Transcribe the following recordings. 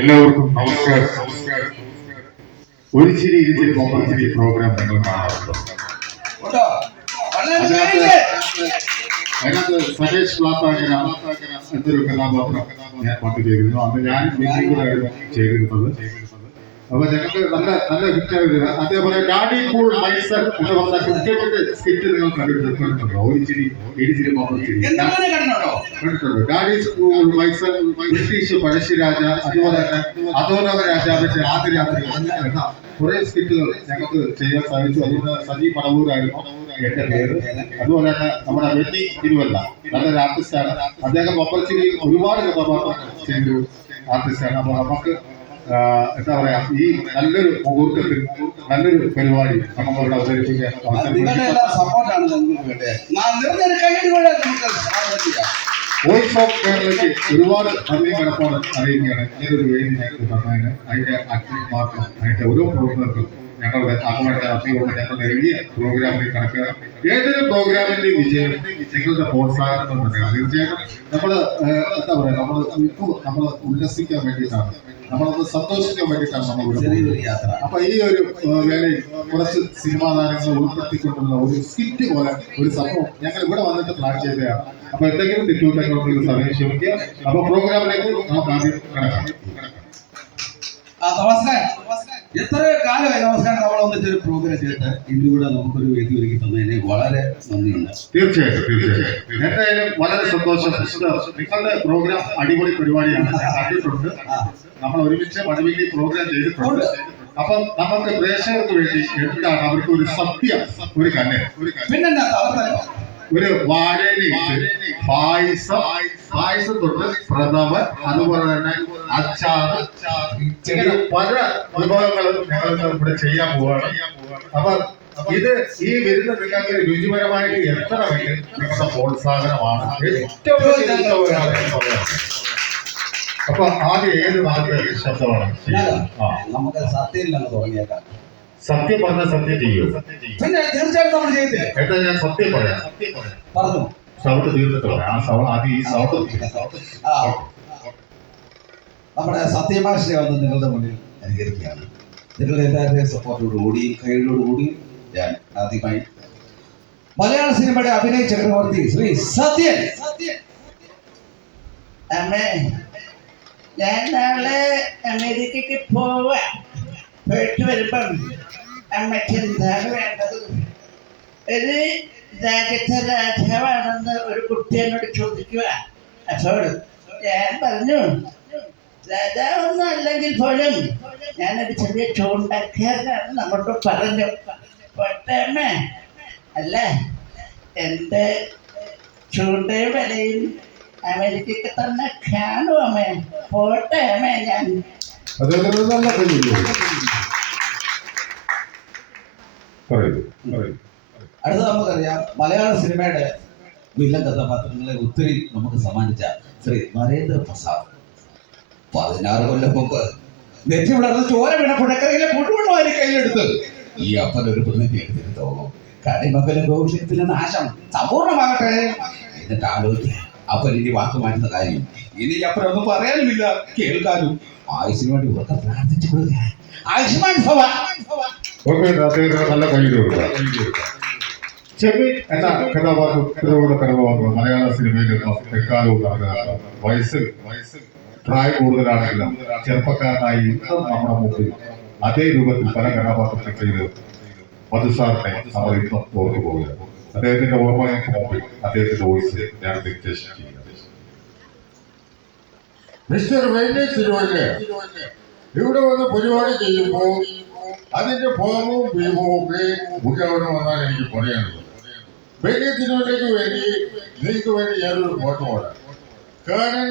എല്ലാവർക്കും നമസ്കാരം. ഒരു ചിരി ഇരുചിരി മൊബൈൽ പ്രോഗ്രാം നിങ്ങൾ കാണാറുണ്ട്. അതിനകത്ത് സതീഷ് പ്ലാത്താങ്കര എന്നൊരു കഥാപാത്രം ഞാൻ പണ്ട് ചെയ്തിരുന്നു. അന്ന് ഞാൻ മിന്നികളായിരുന്നു ചെയ്തിരുന്നത്. അപ്പൊ ഞങ്ങൾക്ക് നല്ല നല്ല ഹിറ്റായിരുന്നു. അതേപോലെ ഡാഡി കൂൾ മൈസർ എന്ന് പറഞ്ഞ ക്രിക്കറ്റിന്റെ സ്കിറ്റ് നിങ്ങൾ കണ്ടിട്ടുണ്ടോ? ഒരു ചിരി ഇരുചിരി മൊബൈൽ ചിരി കണ്ടിട്ടുണ്ടോ? ഡാഡി കൂൾ മൈസർ, ബ്രിട്ടീഷ് പഴശ്ശിരാജ, അതുപോലെ തന്നെ അധോനവ രാജാവിന്റെ ആദ്യ രാത്രി എന്ന കുറെ സ്കിറ്റുകൾ ഞങ്ങൾക്ക് ചെയ്യാൻ സാധിച്ചു. അതുകൊണ്ട് സജി മടവൂരായിരുന്നു എന്റെ പേര്. അതുപോലെ തന്നെ നമ്മുടെ വെന്നി തിരുവല്ല നല്ലൊരു ആർട്ടിസ്റ്റാണ്. അദ്ദേഹം മൊബൈൽ ഒരുപാട് കഥാപാത്രങ്ങൾ ചെയ്തൊരു ആർട്ടിസ്റ്റാണ്. അപ്പൊ നമുക്ക് എന്താ പറയാ, ഈ നല്ലൊരു മുഹൂർത്തത്തിൽ നല്ലൊരു പരിപാടി നമ്മളിവിടെ അവതരിപ്പിക്കാൻ വോയിസ് ഓഫ് കേരളയ്ക്ക് ഒരുപാട് നന്ദി കടപ്പാട് അറിയിക്കുകയാണ്. ഇങ്ങനൊരു വേദി ഞങ്ങൾക്ക് തന്നതിന് അതിന്റെ അഡ്മിന്മാർക്കും അതിന്റെ ഓരോ പ്രവർത്തകർക്കും ഞങ്ങളുടെ ആത്മാർത്ഥ അഭിയോട് ഞങ്ങൾ നൽകിയ പ്രോഗ്രാമിൽ കണക്കുക. ഏതൊരു പ്രോഗ്രാമിന്റെ വിജയം നിങ്ങളുടെ പ്രോത്സാഹനം തന്നെയാണ്. തീർച്ചയായിട്ടും നമ്മൾ എന്താ പറയാ, നമ്മൾ ഉല്ലസിക്കാൻ വേണ്ടിയിട്ടാണ്, നമ്മളൊന്ന് സന്തോഷിക്കാൻ വേണ്ടിയിട്ടാണ് നമ്മൾ യാത്ര. അപ്പൊ ഈ ഒരു വേളയിൽ കുറച്ച് സിനിമാ താരങ്ങളെ ഉൾപ്പെടുത്തിക്കൊണ്ടുള്ള ഒരു സ്കിറ്റ് പോലെ ഒരു സംഭവം ഞങ്ങൾ ഇവിടെ വന്നിട്ട് പ്ലാൻ ചെയ്തതാണ്. അപ്പൊ എന്തെങ്കിലും തെറ്റുണ്ടെങ്കിൽ സമയം ക്ഷമിക്കുക. അപ്പൊ പ്രോഗ്രാമിലേക്ക് നമുക്ക് ആദ്യം കിടക്കാം. എത്ര കാലമായി നമസ്കാരം. നമ്മൾ ഒന്നിച്ചൊരു പ്രോഗ്രാം ചെയ്തിട്ട് ഇന്നിവിടെ നമുക്കൊരു വേദി ഒരുക്കി തന്നതിന് വളരെ നന്ദിയുണ്ട്. തീർച്ചയായിട്ടും എന്തായാലും വളരെ സന്തോഷം. നിങ്ങളുടെ പ്രോഗ്രാം അടിപൊളി പരിപാടിയാണ്. ഞാൻ കണ്ടിട്ടുണ്ട്. നമ്മൾ ഒരുമിച്ച് മഴവില്ലി പ്രോഗ്രാം ചെയ്തിട്ടുണ്ട്. അപ്പം നമുക്ക് പ്രേക്ഷകർക്ക് വേണ്ടി എന്താണ് അവർക്ക് ഒരു സത്യം, ഒരു കന്നെ, പിന്നെന്താ ഒരു വാഴയിലേക്ക് പായസം തൊട്ട് പ്രഥമൻ, അതുപോലെ തന്നെ അച്ചാറ്, ഇങ്ങനെ പല വിഭവങ്ങളും ഞങ്ങൾ ഇവിടെ ചെയ്യാൻ പോവാണ്. അപ്പൊ ഇത് ഈ വരുന്ന നിങ്ങൾക്ക് രുചിപരമായിട്ട് എത്തണമെങ്കിൽ നിങ്ങളുടെ പ്രോത്സാഹനമാണ് ഏറ്റവും. അപ്പൊ ആദ്യം ഏത് ഭാഗത്തെ ശബ്ദമാണ്? നമുക്ക് സത്യം തുടങ്ങിയേക്കാം. സത്യം പറഞ്ഞാൽ സത്യം ചെയ്യും. പിന്നെ തീർച്ചയായിട്ടും നമ്മൾ ചെയ്തില്ലേ? ഏട്ടാ ഞാൻ സത്യം പറയാം. പറഞ്ഞു സൗണ്ട് തീർത്തിട്ട് പറയാം. ആ സൗണ്ട് ആദ്യം ഈ സൗണ്ട്. നമ്മുടെ സത്യഭാഷയെ വന്ന് നിങ്ങളുടെ മുന്നിൽ അനുകരിക്കുകയാണ്. നിങ്ങളുടെ എല്ലാവരുടെയും സപ്പോർട്ടോടുകൂടി കൈകളോടുകൂടി ഞാൻ ആദ്യമായി മലയാള സിനിമയുടെ അഭിനയ ചക്രവർത്തി ശ്രീ സത്യൻ. അമ്മേ, ഞാൻ നാളെ അമേരിക്കക്ക് പോവാ. പോയിട്ട് വരുമ്പം അമ്മയ്ക്ക് എന്താണ് വേണ്ടത്? ഒരു രാജ്യത്തെ രാജാവാണെന്ന് ഒരു കുട്ടി എന്നോട് ചോദിക്കുക. അപ്പോൾ ഞാൻ പറഞ്ഞു, രാജാവൊന്നും അല്ലെങ്കിൽ പോലും ഞാനൊരു ചെറിയ ചൂണ്ടക്കാരനാണ് നമ്മോട് പറഞ്ഞു. പോട്ടെ അമ്മേ. അല്ല, എൻ്റെ ചൂണ്ടയും വിലയും അമേരിക്കക്ക് തന്നെ കാണും അമ്മേ. പോട്ടെ അമ്മേ. ഞാൻ അടുത്ത നമുക്കറിയാം, മലയാള സിനിമയുടെ വില്ലൻ കഥാപാത്രങ്ങളെ ഒത്തിരി നമുക്ക് സമ്മാനിച്ച ശ്രീ നരേന്ദ്ര പ്രസാദ്. 16 കൊല്ലം മുമ്പ് നെറ്റി വിളർന്ന് ചോര വീണ പുഴക്കരയിലെ മുഴുവൻ കയ്യിലെടുത്ത് ഈ അപ്പനൊരു പ്രതിജ്ഞ എടുത്തിരുത്തോളൂ. കണിമംഗലം ഗോകുലത്തിലെ നാശം സമ്പൂർണ്ണമാകട്ടെ എന്നിട്ട് ആലോചിക്കുക. അപ്പൻ ഇനി വാക്ക് മാറ്റുന്ന കാര്യം ഇനി അപ്പനൊന്നും പറയാനുമില്ല, കേൾക്കാനും. ആയുസിന് വേണ്ടി ഉറക്കെ പ്രാർത്ഥിച്ചു കൊടുക്കുക. ആയുഷ്മാൻ ഭവ. നല്ല കഴിവ്. ചെമ്മീൻ എന്ന കഥാപാത്രത്തിലൂടെ മലയാള സിനിമയിൽ എക്കാലവും വയസ്സിൽ പ്രായം കൂടുതലാണെങ്കിലും ചെറുപ്പക്കാരനായി നമ്മുടെ മുമ്പിൽ അതേ രൂപത്തിൽ പല കഥാപാത്രങ്ങൾ ചെയ്ത് മധുസാറിനെ നമ്മൾ ഇന്നും ഓർത്തു പോകുക. അദ്ദേഹത്തിന്റെ ഓർമ്മകൾക്ക് മുമ്പിൽ അദ്ദേഹത്തിന്റെ വോയിസ് ഞാൻ ഡിക്റ്റേഷൻ ചെയ്യുക. മിസ്റ്റർ വെങ്കടേഷ് തിരുവല്ല ഇവിടെ വന്ന് പരിപാടി ചെയ്യുമ്പോൾ അതിന്റെ ഫോമും ഭീമവും ഒക്കെ ഉദ്യോഗമെന്നാണ് എനിക്ക് പറയാനുള്ളത്. വെങ്കടേഷ് തിരുവല്ലയ്ക്ക് വേണ്ടി നിങ്ങൾക്ക് വേണ്ടി ഞാനൊരു ഫോട്ടോ ഓടാം. കാരണം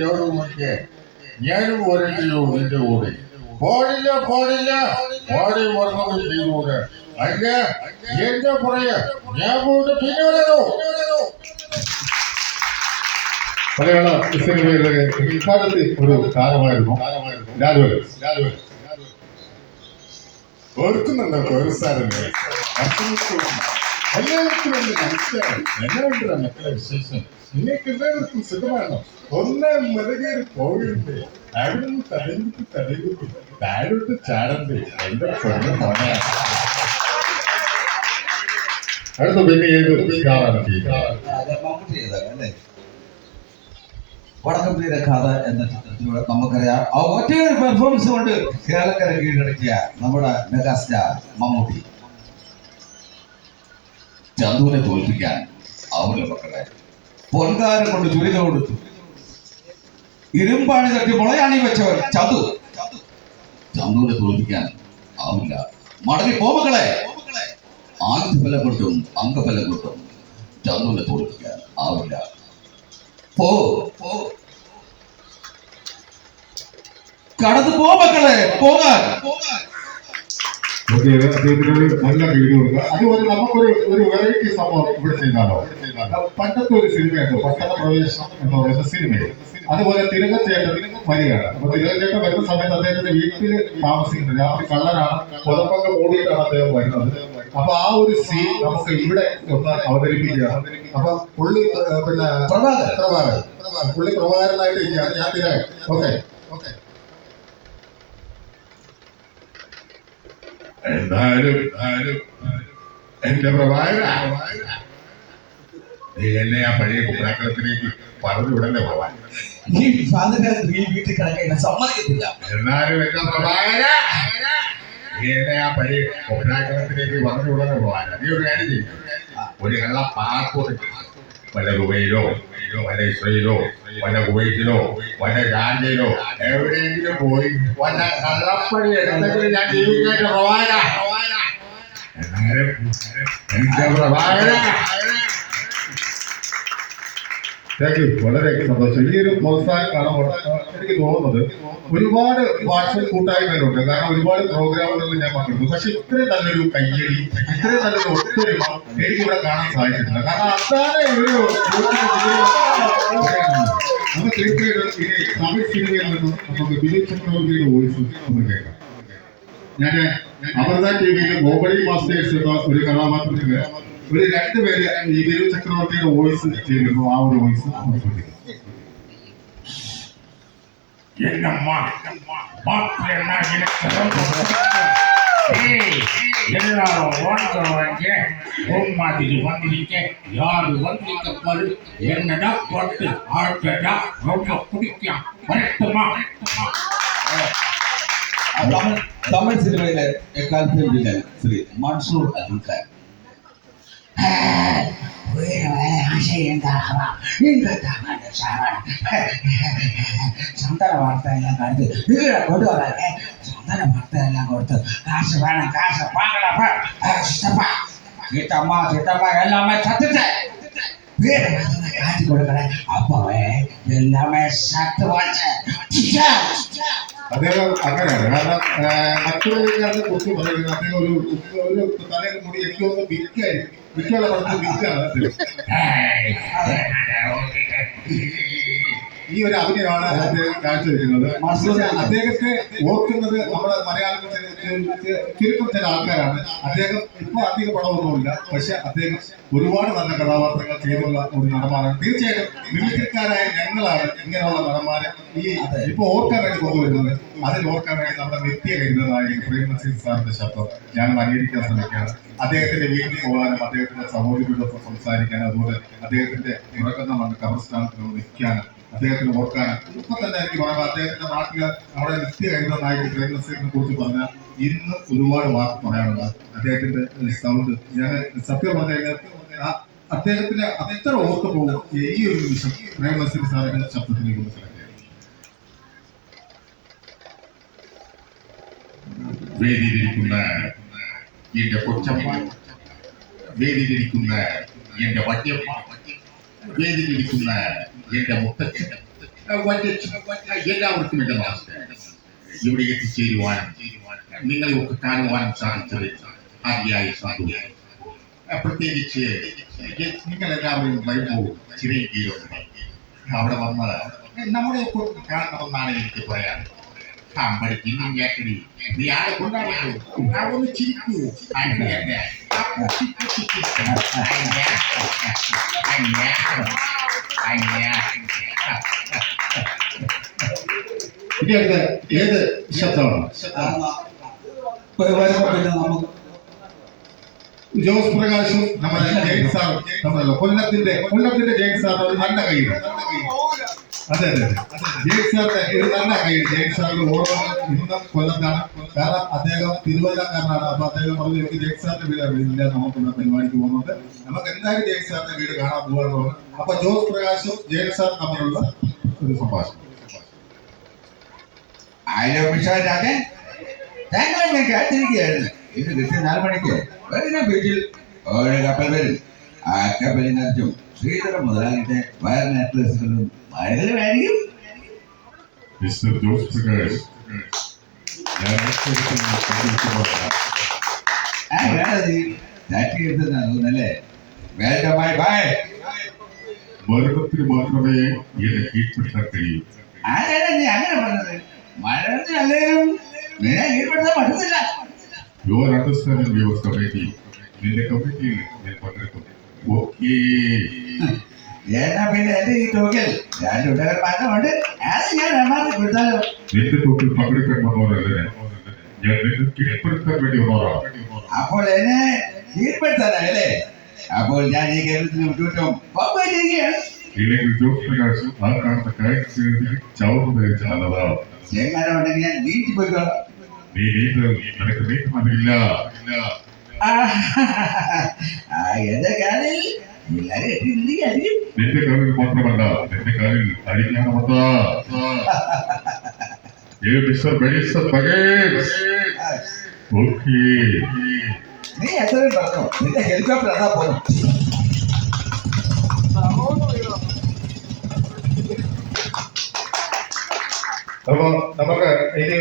യോടുമൊക്കെ ഞാനും പോരേണ്ടയോ നിന്റെ കൂടെ. പാടില്ല പാടി മറന്നു ചെയ്തുകൂടെ. അല്ല എന്താ പറയാ, ഞാൻ പോയിട്ട് പിന്നെ വരാനോ? മലയാള സിനിമയിലെ ഇക്കാലത്ത് ഒരു താരമായിരുന്നു രാജുവൻ. ഓർക്കുന്നുണ്ടോ കോരസാരനെ? എല്ലാവർക്കും വേണ്ടി നമസ്കാരം. എന്നാ വേണ്ട മക്കളെ വിശേഷം? നിങ്ങൾക്ക് എല്ലാവർക്കും സുഖമാണോ? ഒന്നാം മതകേറി പോകരുത്, അവിടുന്ന് തടയുന്നു താഴോട്ട് ചാടണ്ടേ എന്റെ പൊന്നു മോനെ. അടുത്ത പിന്നെ ഏത് സ്റ്റാറാണ് മമ്മൂട്ടി ചെയ്തല്ലേ വടക്കംപുലിയുടെ കഥ എന്ന ചിത്രത്തിലൂടെ നമുക്കറിയാം ആ ഒറ്റയൊരു പെർഫോമൻസ് കൊണ്ട് കേരളക്കര കീഴടക്കിയ നമ്മുടെ മെഗാസ്റ്റാർ മമ്മൂട്ടി ചന്തുവിനെ തോൽപ്പിക്കാൻ ആവില്ല മക്കളെ. പൊൻകാരം കൊണ്ട് ചുരുക കൊടുത്തു, ഇരുമ്പാണി തട്ടി മുളയാണി വെച്ചവൻ ചന്തുവിനെ തോൽപ്പിക്കാൻ ആവില്ല. മടങ്ങി പോ മക്കളെ. ആയുധബലം കൊണ്ടും അംഗബലം കൊണ്ടും ചന്തുവിനെ തോൽപ്പിക്കാൻ ആവില്ല. പോ കടന്നു പോ മക്കളെ, പോകാൻ. അദ്ദേഹത്തിനൊരു നല്ല വീഡിയോ കൊടുക്കുക. അതുപോലെ നമുക്കൊരു വെറൈറ്റി സംഭവം ഇവിടെ ചെയ്താലോ. പണ്ടത്തെ ഒരു സിനിമയുണ്ട്, പട്ടണ പ്രവേശനം എന്ന് പറയുന്ന സിനിമയിൽ. അതുപോലെ തിലകച്ചേട്ടൻ വരികയാണ്. അപ്പൊ തിലകച്ചേട്ടൻ വരുന്ന സമയത്ത് അദ്ദേഹത്തിന്റെ വീട്ടിൽ താമസിക്കുന്നത് രാത്രി കള്ളനാണ്, പുതപ്പൊക്കെ മൂടിയിട്ടാണ് അദ്ദേഹം വരുന്നത്. അപ്പൊ ആ ഒരു സീൻ നമുക്ക് ഇവിടെ ഒന്ന് അവതരിപ്പിക്കുകയാണ്. അപ്പൊ പുള്ളി പിന്നെ പുള്ളി പ്രഭാകരനായിട്ട് ഇരിക്കുകയാണ്. ഞാൻ തിലകൻ. ഓക്കെ. എന്തായാലും എന്റെ പ്രഭാകര, നീ എന്നെ ആ പഴയ കുപ്രാക്കളത്തിലേക്ക് പറഞ്ഞു വിടല്ലേ പോവാൻ. ഈ വീട്ടിൽ കിടക്കാൻ സമ്മതിക്കത്തില്ല. എന്നാലും എന്റെ പ്രഭാകര, നീ എന്നെ ആ പഴയ കുപ്രാക്കളത്തിലേക്ക് പറഞ്ഞു വിടല്ലേ പോവാൻ. നീ ഒരു കാര്യം ചെയ്യും, ഒരു കള്ള പാസ്പോർട്ട് വല്ല ദുബൈയിലോ വല്ല ഇസ്രയേലോ വല്ല കുവൈറ്റിലോ വല്ല ഷാർജയിലോ എവിടെയെങ്കിലും പോയി വല്ല കള്ളപ്പണി എടുത്തെങ്കിലും ഞാൻ ജീവിക്കേണ്ട പ്രഭാകര. എന്നാലും എന്റെ പ്രഭാകര. Thank you. വളരെ സന്തോഷം. ഈ ഒരു പ്രോത്സാഹനമാണ് എനിക്ക് തോന്നുന്നത്. ഒരുപാട് വാട്സപ്പ് കൂട്ടായ്മകളുണ്ട്, കാരണം ഒരുപാട് പ്രോഗ്രാമുകളിൽ ഞാൻ പങ്കെടുത്തു. പക്ഷെ ഇത്രയും നല്ലൊരു കയ്യടി, ഇത്രയും നല്ലൊരു ഒത്തൊരുമ എനിക്കിവിടെ കാണാൻ സാധിച്ചിട്ടില്ല. കാരണം അതാണ് ഒരു നമുക്ക് തീർച്ചയായിട്ടും ഇനി തമിഴ് സിനിമയിൽ നിന്നും നമുക്ക് വിനീത് ചക്രവർത്തിയുടെ വോയിസ് നമുക്ക് കേൾക്കാം. ഞാൻ അമൃത ടിവിയിൽ ഗോപടി മാസ്റ്റേഴ്സ് എന്ന ഒരു കഥാപാത്രത്തില് ഒരു 2 പേര് ഈ വിനീത് ചക്രവർത്തിയുടെ വോയിസ് ചെയ്തിരുന്നു. ആ ഒരു വോയിസ് നമുക്ക് ശ്രദ്ധിക്കാം. என்னம்மா மாப்பிள்ளை எல்லாரும் ஓடுறவங்க மாதிரி வந்திருக்க யாரு வந்திருக்க பாரு, என்னடா போட்டு ஆட்டடா ரொம்ப பிடிக்கும் வரட்டுமா. തമിഴ് സിനിമയിലെ എക്കാലത്തെയും വില്ലൻ ശ്രീ മൻസൂർ അലിഖാൻ. சந்தன வார்த்தை எல்லாம் கடுத்து கீழே கொண்டு வராங்க. சந்தன வார்த்தை எல்லாம் கொடுத்து காசு வேணாம், காசு வாங்கலாப்பா. சித்தப்பா சித்தம்மா எல்லாமே சத்துட்டேன். வீடு காட்டி கொடுக்கல, அப்பவே எல்லாமே சத்து வச்சேன். അദ്ദേഹം അങ്ങനെയാണ്. കാരണം മറ്റുള്ളവരെ കുറിച്ച് പറയുന്നത് അദ്ദേഹം ഒരു തലയിൽ മുടി എനിക്ക് തോന്നുന്നു വിൽക്കാനുള്ള പടത്തിൽ വിൽക്കാണ്. ഈ ഒരു അഭിനയമാണ് അദ്ദേഹം കാഴ്ചവെക്കുന്നത്. അദ്ദേഹത്തെ ഓർക്കുന്നത് നമ്മുടെ മലയാളം ചുരുക്കം ചില ആൾക്കാരാണ്. അദ്ദേഹം ഇപ്പൊ അധിക പടമൊന്നുമില്ല, പക്ഷെ അദ്ദേഹം ഒരുപാട് നല്ല കഥാപാത്രങ്ങൾ ചെയ്തുള്ള ഒരു നടന്മാരാണ്. തീർച്ചയായിട്ടും മിമിക്രിക്കാരായ ഞങ്ങളാണ് ഇങ്ങനെയുള്ള നടന്മാരെ ഈ ഇപ്പൊ ഓർക്കാൻ വേണ്ടി കൊണ്ടുവരുന്നത്. അതിൽ ഓർക്കാൻ വേണ്ടി നമ്മുടെ നിത്യ കരുതലായ പ്രേംനസീർ സാറിന്റെ ശബ്ദം ഞാൻ അംഗീകരിക്കാൻ ശ്രമിക്കുകയാണ്. അദ്ദേഹത്തിന്റെ വീട്ടിൽ പോകാനും അദ്ദേഹത്തിന്റെ സഹോദരിയോടൊപ്പം സംസാരിക്കാനും അതുപോലെ അദ്ദേഹത്തിന്റെ ഉറക്കുന്ന കബർസ്ഥാനത്തിനോട് നിൽക്കാനും അദ്ദേഹത്തിന് ഓർക്കാനും ഇപ്പൊ തന്നെ എനിക്ക് പറയാം. അദ്ദേഹത്തിന്റെ നാട്ടില് നമ്മുടെ നിത്യ കരുതലായ പ്രേംനസീറിനെ കുറിച്ച് പറഞ്ഞാൽ ഇന്ന് ഒരുപാട് വാക്ക് പറയാനുണ്ട്. അദ്ദേഹത്തിന്റെ സൗണ്ട് ഞാൻ സത്യം പറഞ്ഞു കഴിഞ്ഞാൽ അദ്ദേഹത്തിന് അത്ര ഓർത്തു പോകും. ഈ ഒരു നിമിഷം പ്രേംനസീർ സാറിന്റെ ശബ്ദത്തിലേക്ക് ഒന്ന് സെലക്ട് ചെയ്യാം. വേദിയിലിരിക്കുന്ന എന്റെ കൊച്ചമ്മ, വേദിയിലിരിക്കുന്ന എന്റെ വല്യമ്മ, വേദിയിലിരിക്കുന്ന എന്റെ മുത്തച്ഛൻ, എല്ലാവർക്കും എന്റെ നമസ്കാരം. ഇവിടെ എത്തിച്ചേരുവാനും നിങ്ങളെ ഒക്കെ കാണുവാനും സാധിച്ചത് അതിയായ സന്തോഷം. പ്രത്യേകിച്ച് നിങ്ങളെല്ലാവരും വരുമ്പോൾ ചിറയിലുണ്ട് അവിടെ വന്ന് നമ്മളെയൊക്കെ കാണണമെന്നാണ് എനിക്ക് പറയാൻ. അമ്പലത്തിനും കേക്കടി നീ ആളെ കൊണ്ടാടൂ അവന്ന് ചിരിക്കൂ അങ്ങനെ ഇനി അടുത്ത ഏത് ശബ്ദമാണ്? വരുമ്പോ പിന്നെ നമുക്ക് ജോസ് പ്രകാശും നമ്മുടെ ജയൻ സാറും നമ്മളല്ല കൊല്ലത്തിന്റെ ജയൻ സാർ ഒരു നല്ല കൈയ്യാണ്. അതെ അതെ ജയൻ സാറിന്റെ ഒരു നല്ല കൈയ്യാണ്. ജയൻ സാറിന്റെ ഓർമ്മ ഇന്നും കൊല്ലത്താണ്. കാരണം അദ്ദേഹം തിരുവല്ലക്കാരനാണ്. അപ്പൊ അദ്ദേഹം പറഞ്ഞു എനിക്ക് ജയൻ സാറിന്റെ വീട് ഇല്ല, നമുക്കുള്ള പരിപാടിക്ക് പോകുന്നുണ്ട്, നമുക്ക് എന്തായാലും ജയൻ സാറിന്റെ വീട് കാണാൻ പോകാന്ന് പറഞ്ഞു. അപ്പൊ ജോസ് പ്രകാശും ജയൻ സാറും തമ്മിലുള്ള ഒരു സംഭാഷണം. ആയിരം വിശ്വാസാതെ ഞങ്ങളെ ഞാൻ കാത്തിരിക്കുകയായിരുന്നു. ഇന്ന് കൃത്യം 4 മണിക്ക് വരുന്ന വീട്ടിൽ ഒരു കപ്പൽ വരും. ആ കപ്പലിൽ നിറച്ചും ശ്രീധര മുതലാളിയുടെ വയർ നെക്ലസുകളും വയറിലുമായിരിക്കും. മിസ്റ്റർ ജോസ് പ്രകാശ് ഞാൻ തോന്നുന്നല്ലേ? Welcome bye bye. മരണത്തിന് മാത്രമേ എന്നെ കീഴ്പ്പെടുത്താൻ കഴിയൂ. ആരാണ് നീ അങ്ങനെ പറഞ്ഞത്? മരണത്തിന് അല്ലെങ്കിലും നിന്നെ കീഴ്പ്പെടുത്താൻ പറ്റുന്നില്ല. യുവർ അണ്ടർസ്റ്റാൻഡിംഗ് യുവർ കമ്മിറ്റി നിന്റെ കമ്മിറ്റിയിൽ ഞാൻ പങ്കെടുക്കും. ഓക്കേ എന്നാ പിന്നെ എന്റെ ഈ തോക്കിൽ 2 ഉടകന്മാരുണ്ട്. അത് ഞാൻ രണ്ടാമത് കൊടുത്താലോ? നിന്റെ തൊട്ടിൽ പങ്കെടുക്കാൻ വന്നവരല്ലേ ഞാൻ നിന്നെ കീഴ്പ്പെടുത്താൻ വേണ്ടി വന്നവരാണ്. അപ്പോൾ എന്നെ കീഴ്പ്പെടുത്താനല്ലേ? അപ്പോൾ ഞാൻ ഈ കേരളത്തിന് വിട്ടുവിട്ടും പമ്പിരിക്കുകയാണ്. ഇല്ലെങ്കിൽ ജോസ് പ്രകാശ് ആ കാണുന്ന കാഴ്ച ചവിട്ട് ധരിച്ച നല്ലതാ. എങ്ങനെ ഉണ്ടെങ്കിൽ ഞാൻ വീട്ടിൽ പോയിക്കോളാം. നീ നീന്തൽ നിനക്ക് നീന്തമില്ല. എന്റെ കാലിൽ എല്ലാരും എത്തിയിരിക്കും. നിന്റെ കാലിൽ മാത്രമല്ല നിന്റെ കാലിൽ അടിക്കാനുമുണ്ട്. മിസ്റ്റർ ബെനിസൺ ബഗേഴ്സ്. ഓക്കേ നീ എത്രയും പറഞ്ഞു നിന്റെ ഹെലികോപ്റ്റർ എന്നാ പോലും. അപ്പൊ നമുക്ക് ഇനി